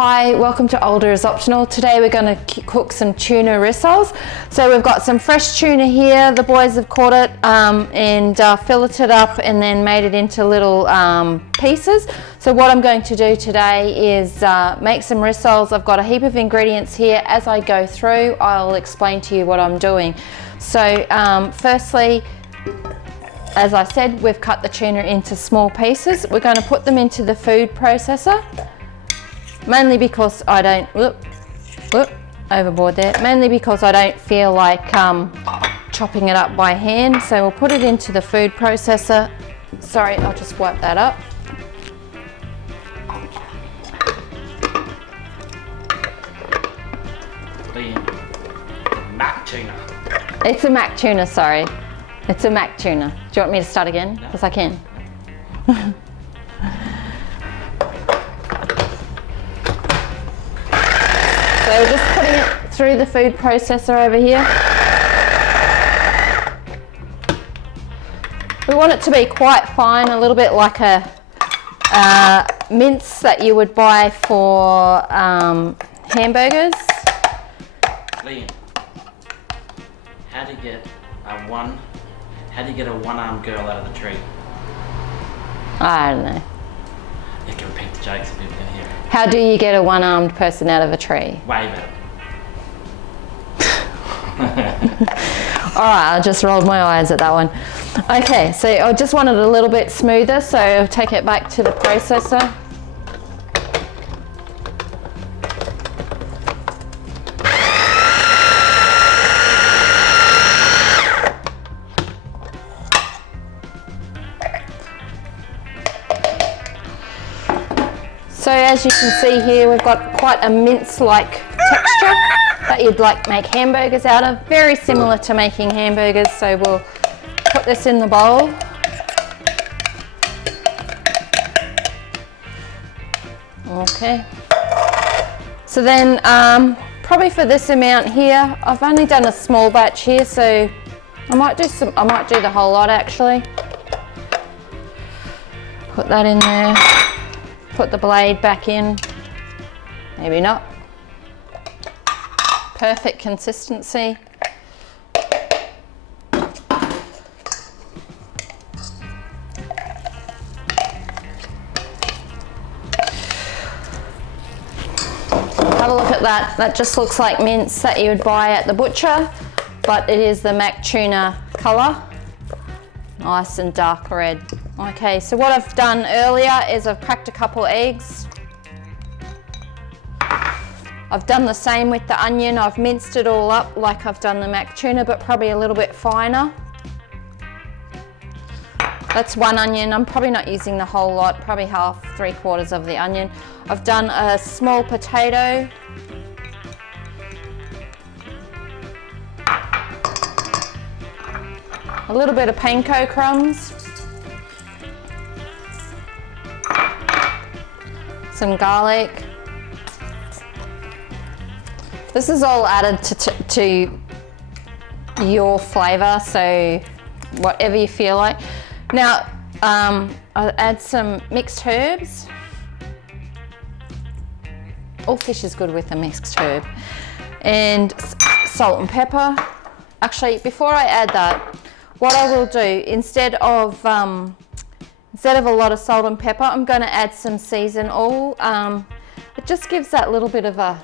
Hi, welcome to Older is Optional. Today we're going to cook some tuna rissoles. So we've got some fresh tuna here. The boys have caught it and filleted up and then made it into little pieces. So what I'm going to do today is make some rissoles. I've got a heap of ingredients here. As I go through, I'll explain to you what I'm doing. So firstly, as I said, we've cut the tuna into small pieces. We're going to put them into the food processor. Mainly because I don't, overboard there. Mainly because I don't feel like chopping it up by hand. So we'll put it into the food processor. Sorry, I'll just wipe that up. Mac Tuna. It's a Mac Tuna, sorry. It's a Mac Tuna. Do you want me to start again? Because I can. So we're just putting it through the food processor over here. We want it to be quite fine, a little bit like a mince that you would buy for hamburgers. Liam, how do you get a one-armed girl out of the tree? I don't know. You can repeat the jokes if people can hear it. How do you get a one-armed person out of a tree? Wave it. Alright, I just rolled my eyes at that one. Okay, so I just wanted it a little bit smoother, so I'll take it back to the processor. So as you can see here, we've got quite a mince-like texture that you'd like make hamburgers out of. Very similar to making hamburgers, so we'll put this in the bowl. Okay. So then, probably for this amount here, I've only done a small batch here, so I might do the whole lot actually. Put that in there. Put the blade back in, maybe not. Perfect consistency. Have a look at that. That just looks like mince that you would buy at the butcher, but it is the Mac Tuna colour. Nice and dark red. Okay, so what I've done earlier is I've cracked a couple eggs. I've done the same with the onion. I've minced it all up like I've done the Mac Tuna, but probably a little bit finer. That's one onion. I'm probably not using the whole lot, probably half, 3/4 of the onion. I've done a small potato. A little bit of panko crumbs. Some garlic. This is all added to your flavour, so whatever you feel like. Now, I'll add some mixed herbs. All fish is good with a mixed herb. And salt and pepper. Actually, before I add that, what I will do, instead of a lot of salt and pepper, I'm going to add some seasoned oil. It just gives that little bit of a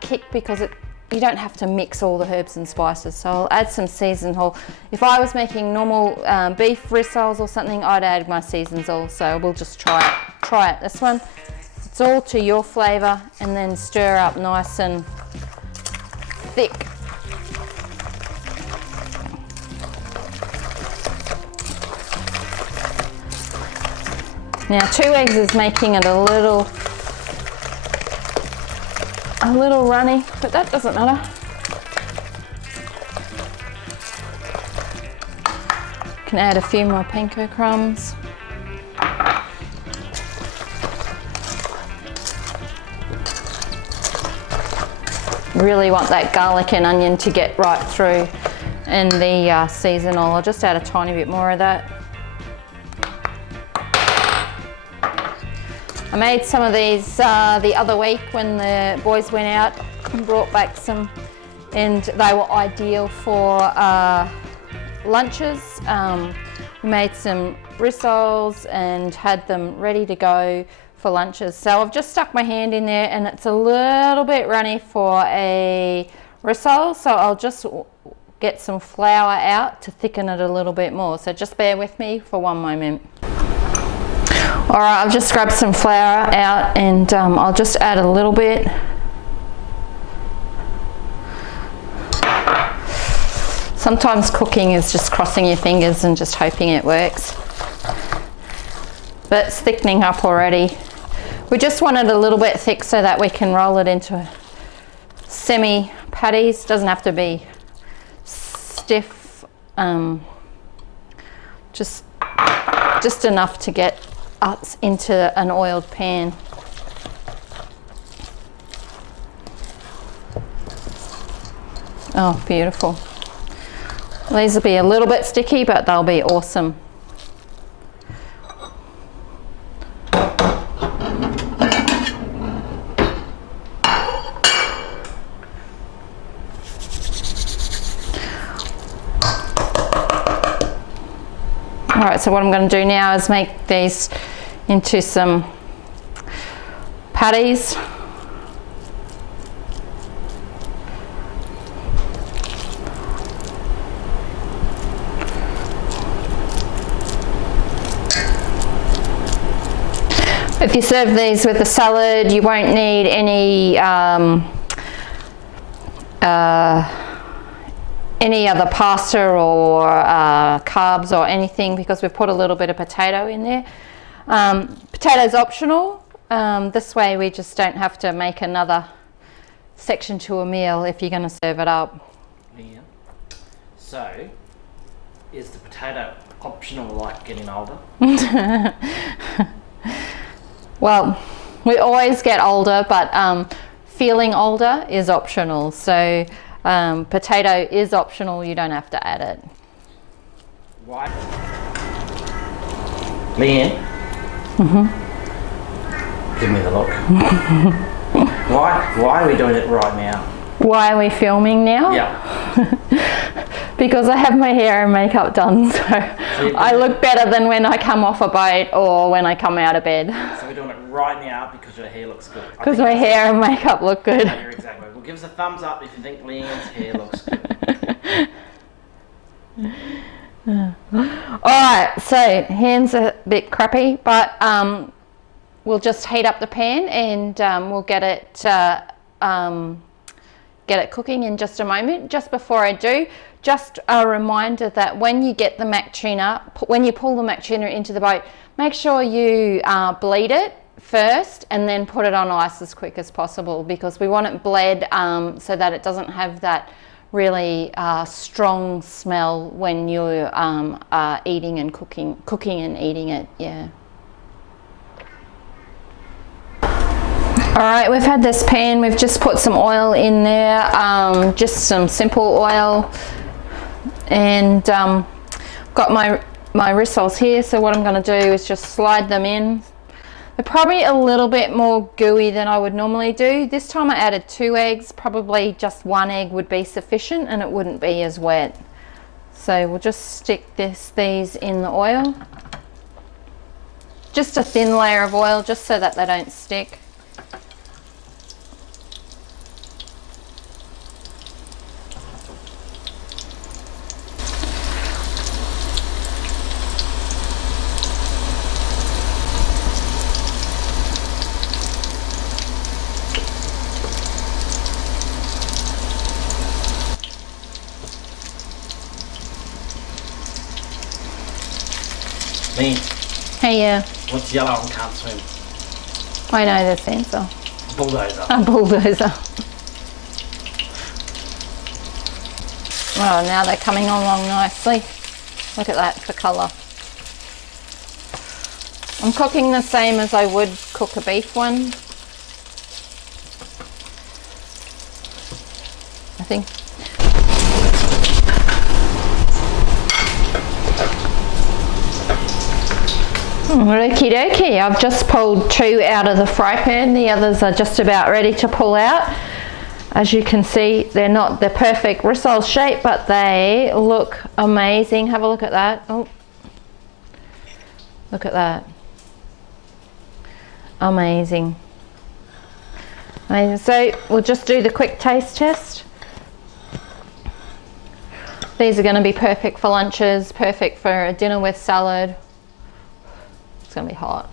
kick because you don't have to mix all the herbs and spices. So I'll add some seasoned oil. If I was making normal beef rissoles or something, I'd add my seasoned oil. So we'll just try it. This one, it's all to your flavour, and then stir up nice and thick. Now 2 eggs is making it a little runny, but that doesn't matter. Can add a few more panko crumbs. Really want that garlic and onion to get right through, and the seasoned oil. I'll just add a tiny bit more of that. I made some of these the other week when the boys went out and brought back some, and they were ideal for lunches. We made some rissoles and had them ready to go for lunches. So I've just stuck my hand in there and it's a little bit runny for a rissole, so I'll just get some flour out to thicken it a little bit more. So just bear with me for one moment. All right, I've just grabbed some flour out and I'll just add a little bit. Sometimes cooking is just crossing your fingers and just hoping it works. But it's thickening up already. We just want it a little bit thick so that we can roll it into semi patties. Doesn't have to be stiff, just enough to get us into an oiled pan. Oh, beautiful. These will be a little bit sticky, but they'll be awesome. Alright, so what I'm going to do now is make these into some patties. If you serve these with a salad, you won't need any other pasta or carbs or anything, because we've put a little bit of potato in there. Potato's optional. This way we just don't have to make another section to a meal if you're going to serve it up. Yeah. So, is the potato optional like getting older? Well, we always get older, but feeling older is optional. So potato is optional, you don't have to add it. Why? Leanne? Mm-hmm. Give me the look. Why are we doing it right now? Why are we filming now? Yeah. Because I have my hair and makeup done, so I look better than when I come off a boat or when I come out of bed. So we're doing it right now because your hair looks good. Because my hair and makeup look good. Yeah, you're exactly. Well, give us a thumbs up if you think Leanne's hair looks good. Alright, so hands are a bit crappy, but we'll just heat up the pan and we'll get it cooking in just a moment. Just before I do, just a reminder that when you get the Mac Tuna, when you pull the Mac Tuna into the boat, make sure you bleed it first and then put it on ice as quick as possible, because we want it bled so that it doesn't have that really strong smell when you're eating and cooking and eating it. Yeah. All right, we've had this pan, we've just put some oil in there, just some simple oil, and got my rissoles here. So what I'm going to do is just slide them in. They're probably a little bit more gooey than I would normally do. This time I added 2 eggs, probably just 1 egg would be sufficient and it wouldn't be as wet. So we'll just stick these in the oil. Just a thin layer of oil, just so that they don't stick. Leanne, Hey, yeah. what's yellow and can't swim? I know the answer. Bulldozer. A bulldozer. Oh, now they're coming along nicely. Look at that for colour. I'm cooking the same as I would cook a beef one. I think. Okie dokie, I've just pulled 2 out of the fry pan. The others are just about ready to pull out. As you can see, they're not the perfect rissole shape, but they look amazing. Have a look at that. Oh, look at that. Amazing. So we'll just do the quick taste test. These are going to be perfect for lunches, perfect for a dinner with salad. It's going to be hot.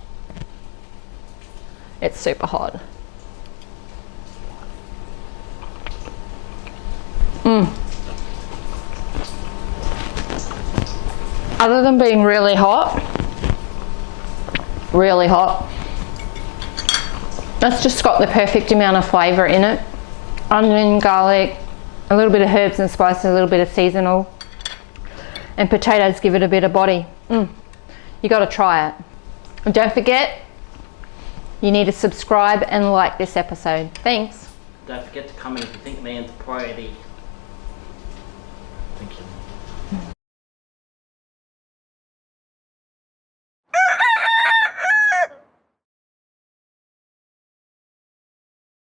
It's super hot. Other than being really hot, that's just got the perfect amount of flavour in it. Onion, garlic, a little bit of herbs and spices, a little bit of seasonal, and potatoes give it a bit of body. You got to try it. And don't forget, you need to subscribe and like this episode. Thanks. Don't forget to comment if you think me and the priority. Thank you.